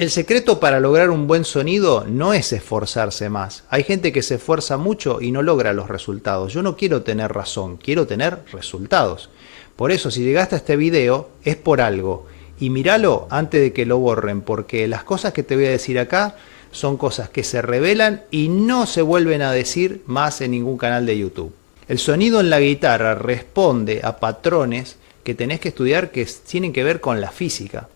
El secreto para lograr un buen sonido no es esforzarse más. Hay gente que se esfuerza mucho y no logra los resultados. Yo no quiero tener razón, quiero tener resultados. Por eso, si llegaste a este video, es por algo. Y míralo antes de que lo borren, porque las cosas que te voy a decir acá son cosas que se revelan y no se vuelven a decir más en ningún canal de YouTube. El sonido en la guitarra responde a patrones que tenés que estudiar que tienen que ver con la física.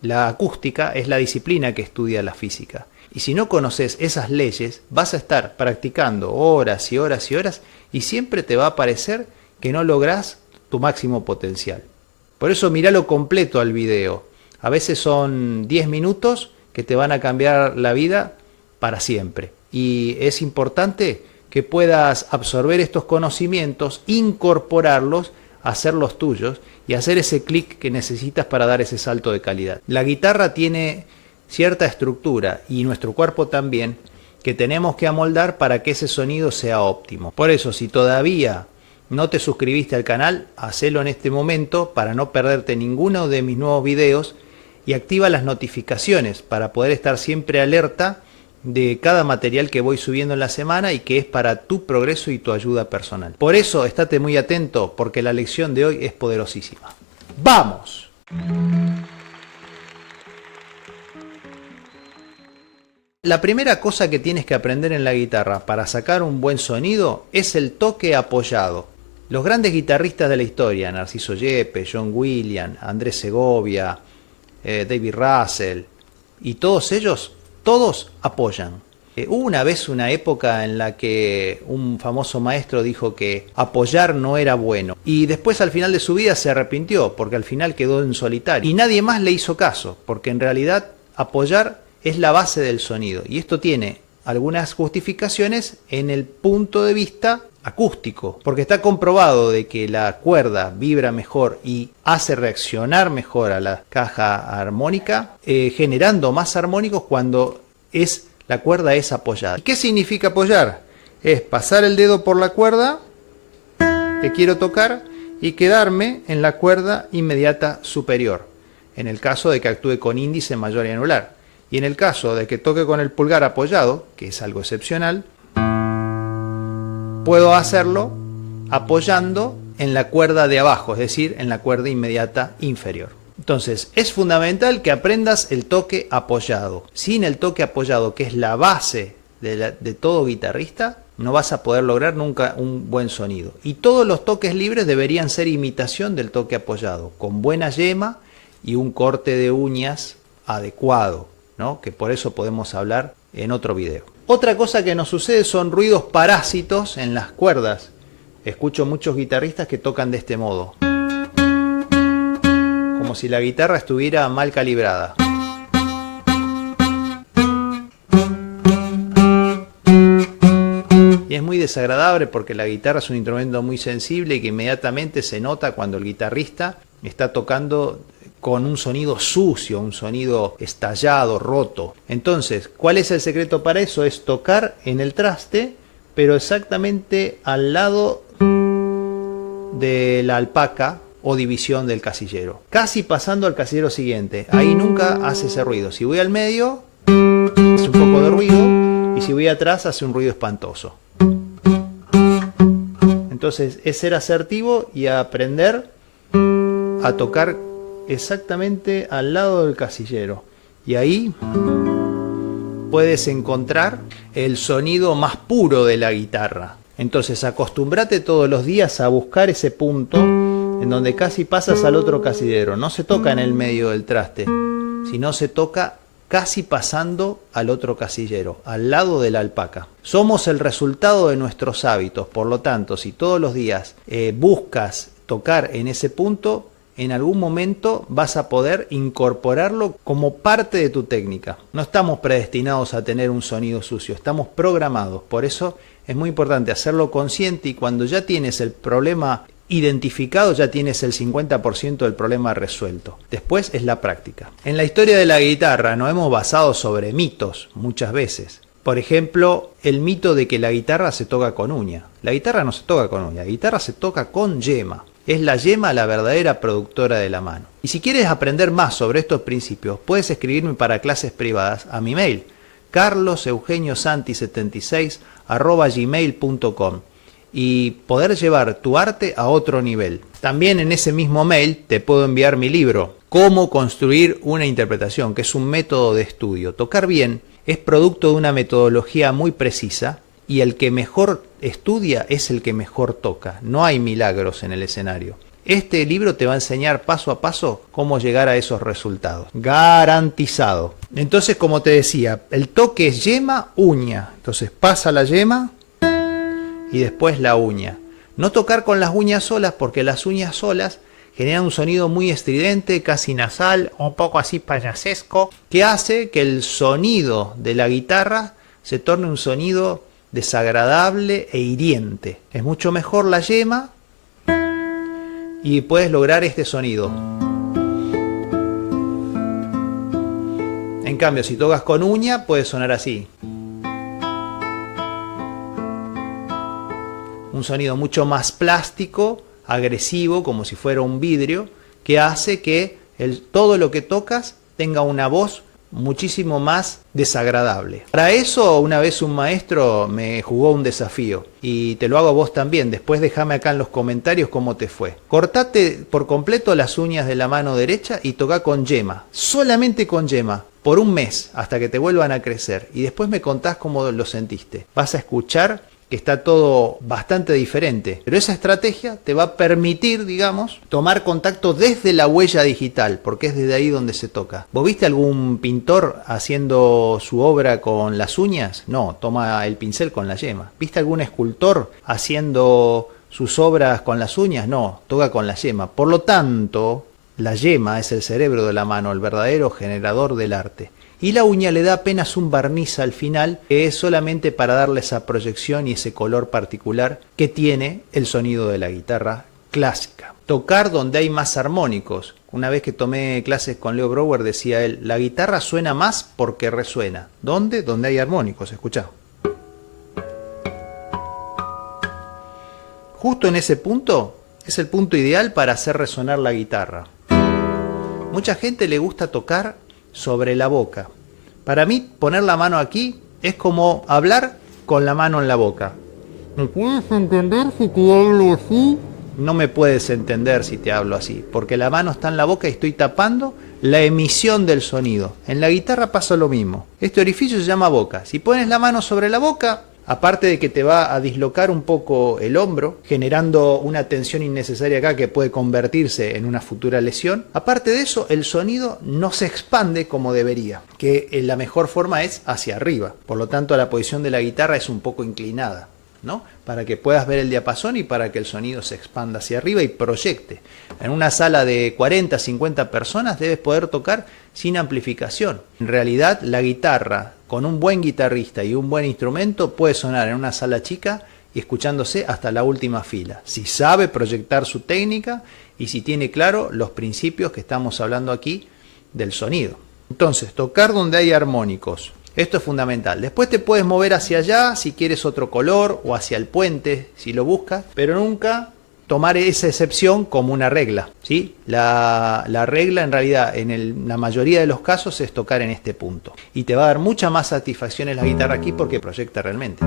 La acústica es la disciplina que estudia la física. Y si no conoces esas leyes, vas a estar practicando horas y horas y horas y siempre te va a parecer que no lográs tu máximo potencial. Por eso míralo completo al video. A veces son 10 minutos que te van a cambiar la vida para siempre. Y es importante que puedas absorber estos conocimientos, incorporarlos, hacerlos tuyos y hacer ese clic que necesitas para dar ese salto de calidad. La guitarra tiene cierta estructura y nuestro cuerpo también que tenemos que amoldar para que ese sonido sea óptimo. Por eso, si todavía no te suscribiste al canal, hacelo en este momento para no perderte ninguno de mis nuevos videos y activa las notificaciones para poder estar siempre alerta de cada material que voy subiendo en la semana y que es para tu progreso y tu ayuda personal. Por eso, estate muy atento porque la lección de hoy es poderosísima. ¡Vamos! La primera cosa que tienes que aprender en la guitarra para sacar un buen sonido es el toque apoyado. Los grandes guitarristas de la historia, Narciso Yepes, John Williams, Andrés Segovia, David Russell y todos ellos, todos apoyan. Hubo una vez una época en la que un famoso maestro dijo que apoyar no era bueno. Y después al final de su vida se arrepintió porque al final quedó en solitario. Y nadie más le hizo caso porque en realidad apoyar es la base del sonido. Y esto tiene algunas justificaciones en el punto de vista acústico. Porque está comprobado de que la cuerda vibra mejor y hace reaccionar mejor a la caja armónica, generando más armónicos cuando la cuerda es apoyada. ¿Qué significa apoyar? Es pasar el dedo por la cuerda que quiero tocar y quedarme en la cuerda inmediata superior, en el caso de que actúe con índice mayor y anular. Y en el caso de que toque con el pulgar apoyado, que es algo excepcional, puedo hacerlo apoyando en la cuerda de abajo, es decir, en la cuerda inmediata inferior. Entonces, es fundamental que aprendas el toque apoyado. Sin el toque apoyado, que es la base de todo guitarrista, no vas a poder lograr nunca un buen sonido. Y todos los toques libres deberían ser imitación del toque apoyado, con buena yema y un corte de uñas adecuado, ¿no? Que por eso podemos hablar en otro video. Otra cosa que nos sucede son ruidos parásitos en las cuerdas. Escucho muchos guitarristas que tocan de este modo, como si la guitarra estuviera mal calibrada. Y es muy desagradable porque la guitarra es un instrumento muy sensible y que inmediatamente se nota cuando el guitarrista está tocando con un sonido sucio, un sonido estallado, roto. Entonces, ¿cuál es el secreto para eso? Es tocar en el traste, pero exactamente al lado de la alpaca o división del casillero, casi pasando al casillero siguiente. Ahí nunca hace ese ruido. Si voy al medio, hace un poco de ruido, y si voy atrás, hace un ruido espantoso. Entonces, es ser asertivo y aprender a tocar exactamente al lado del casillero. Y ahí puedes encontrar el sonido más puro de la guitarra. Entonces, acostúmbrate todos los días a buscar ese punto en donde casi pasas al otro casillero. No se toca en el medio del traste, sino se toca casi pasando al otro casillero, al lado de la alpaca. Somos el resultado de nuestros hábitos, por lo tanto, si todos los días buscas tocar en ese punto, en algún momento vas a poder incorporarlo como parte de tu técnica. No estamos predestinados a tener un sonido sucio, estamos programados. Por eso es muy importante hacerlo consciente y cuando ya tienes el problema identificado, ya tienes el 50% del problema resuelto. Después es la práctica. En la historia de la guitarra nos hemos basado sobre mitos muchas veces. Por ejemplo, el mito de que la guitarra se toca con uña. La guitarra no se toca con uña, la guitarra se toca con yema. Es la yema la verdadera productora de la mano. Y si quieres aprender más sobre estos principios, puedes escribirme para clases privadas a mi mail, carloseugeniossanti76@gmail.com, y poder llevar tu arte a otro nivel. También en ese mismo mail te puedo enviar mi libro, Cómo construir una interpretación, que es un método de estudio. Tocar bien es producto de una metodología muy precisa, y el que mejor estudia es el que mejor toca. No hay milagros en el escenario. Este libro te va a enseñar paso a paso cómo llegar a esos resultados. Garantizado. Entonces, como te decía, el toque es yema, uña. Entonces pasa la yema y después la uña. No tocar con las uñas solas, porque las uñas solas generan un sonido muy estridente, casi nasal, un poco así payasesco, que hace que el sonido de la guitarra se torne un sonido desagradable e hiriente. Es mucho mejor la yema y puedes lograr este sonido. En cambio, si tocas con uña, puede sonar así. Un sonido mucho más plástico, agresivo, como si fuera un vidrio, que hace que todo lo que tocas tenga una voz muchísimo más desagradable. Para eso, una vez un maestro me jugó un desafío, y te lo hago a vos también. Después déjame acá en los comentarios cómo te fue. Cortate por completo las uñas de la mano derecha y toca con yema, solamente con yema, por un mes, hasta que te vuelvan a crecer, y después me contás cómo lo sentiste. Vas a escuchar que está todo bastante diferente, pero esa estrategia te va a permitir, digamos, tomar contacto desde la huella digital, porque es desde ahí donde se toca. ¿Vos viste algún pintor haciendo su obra con las uñas? No, toma el pincel con la yema. ¿Viste algún escultor haciendo sus obras con las uñas? No, toca con la yema. Por lo tanto, la yema es el cerebro de la mano, el verdadero generador del arte. Y la uña le da apenas un barniz al final, que es solamente para darle esa proyección y ese color particular que tiene el sonido de la guitarra clásica. Tocar donde hay más armónicos. Una vez que tomé clases con Leo Brouwer, decía él, la guitarra suena más porque resuena. ¿Dónde? Donde hay armónicos, escuchá. Justo en ese punto es el punto ideal para hacer resonar la guitarra. Mucha gente le gusta tocar sobre la boca. Para mí, poner la mano aquí es como hablar con la mano en la boca. ¿Me puedes entender si te hablo así? No me puedes entender si te hablo así, porque la mano está en la boca y estoy tapando la emisión del sonido. En la guitarra pasa lo mismo. Este orificio se llama boca. Si pones la mano sobre la boca, aparte de que te va a dislocar un poco el hombro, generando una tensión innecesaria acá que puede convertirse en una futura lesión, aparte de eso, el sonido no se expande como debería, que la mejor forma es hacia arriba. Por lo tanto, la posición de la guitarra es un poco inclinada, ¿no? Para que puedas ver el diapasón y para que el sonido se expanda hacia arriba y proyecte. En una sala de 40, 50 personas debes poder tocar sin amplificación. En realidad, la guitarra, con un buen guitarrista y un buen instrumento, puede sonar en una sala chica y escuchándose hasta la última fila, si sabe proyectar su técnica y si tiene claro los principios que estamos hablando aquí del sonido. Entonces, tocar donde hay armónicos. Esto es fundamental. Después te puedes mover hacia allá si quieres otro color, o hacia el puente si lo buscas, pero nunca tomar esa excepción como una regla, ¿sí? La regla en realidad en la mayoría de los casos es tocar en este punto. Y te va a dar mucha más satisfacción en la guitarra aquí porque proyecta realmente.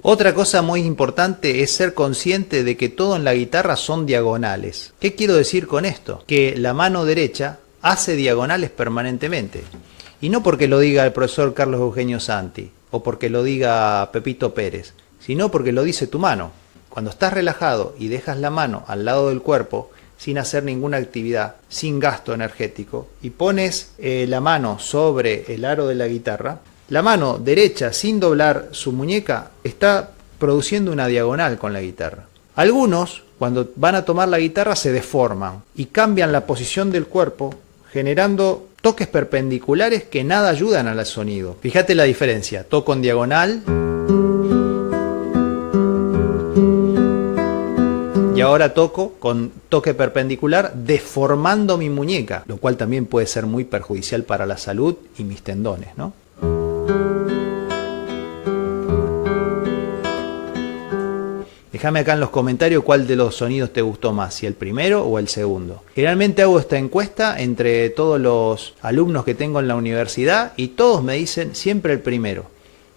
Otra cosa muy importante es ser consciente de que todo en la guitarra son diagonales. ¿Qué quiero decir con esto? Que la mano derecha hace diagonales permanentemente. Y no porque lo diga el profesor Carlos Eugenio Santi o porque lo diga Pepito Pérez, sino porque lo dice tu mano. Cuando estás relajado y dejas la mano al lado del cuerpo, sin hacer ninguna actividad, sin gasto energético, y pones la mano sobre el aro de la guitarra, la mano derecha, sin doblar su muñeca, está produciendo una diagonal con la guitarra. Algunos, cuando van a tomar la guitarra, se deforman y cambian la posición del cuerpo, generando toques perpendiculares que nada ayudan al sonido. Fíjate la diferencia, toco en diagonal y ahora toco con toque perpendicular deformando mi muñeca, lo cual también puede ser muy perjudicial para la salud y mis tendones, ¿no? Déjame acá en los comentarios cuál de los sonidos te gustó más, si el primero o el segundo. Generalmente hago esta encuesta entre todos los alumnos que tengo en la universidad y todos me dicen siempre el primero.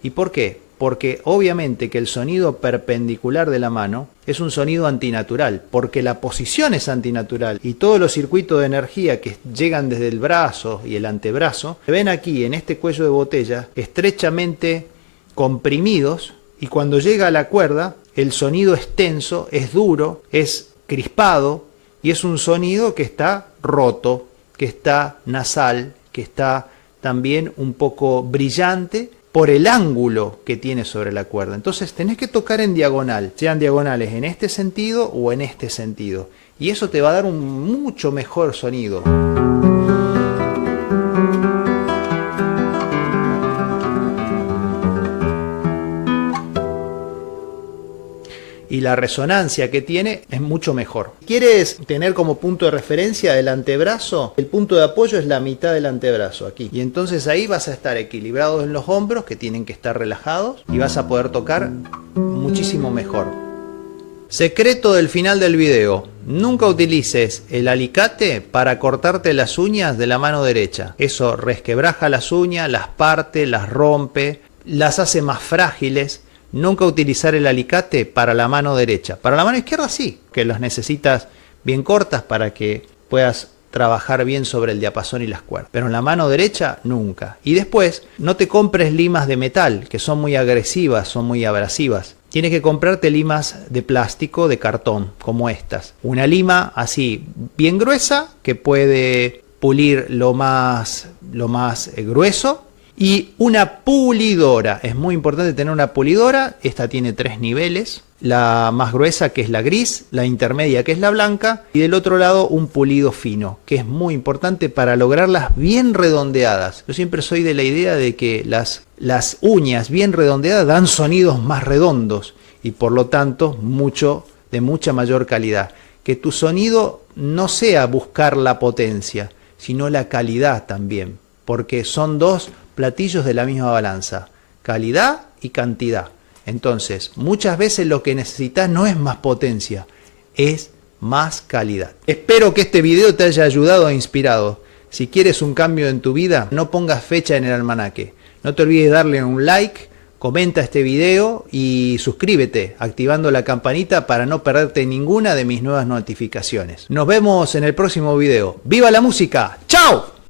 ¿Y por qué? Porque obviamente que el sonido perpendicular de la mano es un sonido antinatural, porque la posición es antinatural y todos los circuitos de energía que llegan desde el brazo y el antebrazo se ven aquí en este cuello de botella estrechamente comprimidos, y cuando llega a la cuerda el sonido es tenso, es duro, es crispado y es un sonido que está roto, que está nasal, que está también un poco brillante por el ángulo que tiene sobre la cuerda. Entonces tenés que tocar en diagonal, sean diagonales en este sentido o en este sentido, y eso te va a dar un mucho mejor sonido. Y la resonancia que tiene es mucho mejor. ¿Quieres tener como punto de referencia el antebrazo? El punto de apoyo es la mitad del antebrazo, aquí. Y entonces ahí vas a estar equilibrado en los hombros, que tienen que estar relajados, y vas a poder tocar muchísimo mejor. Secreto del final del video: nunca utilices el alicate para cortarte las uñas de la mano derecha. Eso resquebraja las uñas, las parte, las rompe, las hace más frágiles. Nunca utilizar el alicate para la mano derecha. Para la mano izquierda sí, que las necesitas bien cortas para que puedas trabajar bien sobre el diapasón y las cuerdas. Pero en la mano derecha nunca. Y después, no te compres limas de metal, que son muy agresivas, son muy abrasivas. Tienes que comprarte limas de plástico, de cartón, como estas. Una lima así bien gruesa, que puede pulir lo más grueso. Y una pulidora, es muy importante tener una pulidora. Esta tiene 3 niveles, la más gruesa, que es la gris, la intermedia, que es la blanca, y del otro lado un pulido fino, que es muy importante para lograrlas bien redondeadas. Yo siempre soy de la idea de que las uñas bien redondeadas dan sonidos más redondos y por lo tanto de mucha mayor calidad. Que tu sonido no sea buscar la potencia, sino la calidad también, porque son dos platillos de la misma balanza, calidad y cantidad. Entonces, muchas veces lo que necesitas no es más potencia, es más calidad. Espero que este video te haya ayudado e inspirado. Si quieres un cambio en tu vida, no pongas fecha en el almanaque. No te olvides darle un like, comenta este video y suscríbete activando la campanita para no perderte ninguna de mis nuevas notificaciones. Nos vemos en el próximo video. ¡Viva la música! ¡Chao!